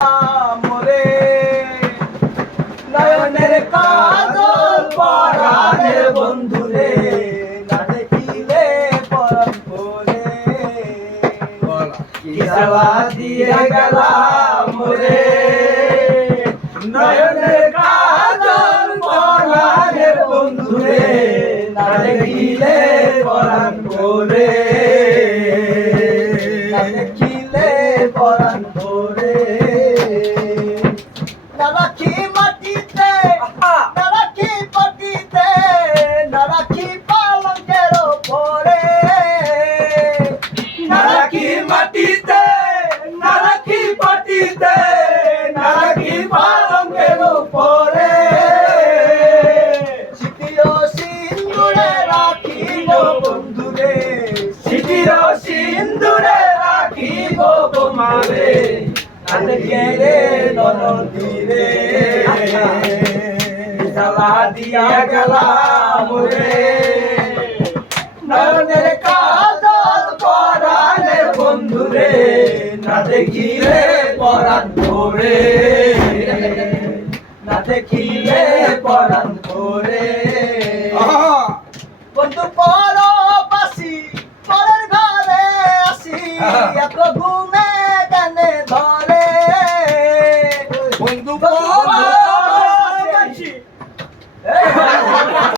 মোরে নয়নের কাজল পরাণের বন্ধুরে না দেখিলে পরম করে কি জ্বালা দিয়ে গেলাম মোরে নয়নের কাজল পরাণের বন্ধুরে না দেখিলে তোমারে আজকে রে নদীরে জ্বালা দিয়া গেলাম রে। নয়নের কাজল পরাণের বন্ধুরে না দেখিলে পরাণ ধরে না দেখিলে পরাণ ধরে বন্ধু পরবাসী পরের ঘরে আসি। এত ঘুমে কানে ধর।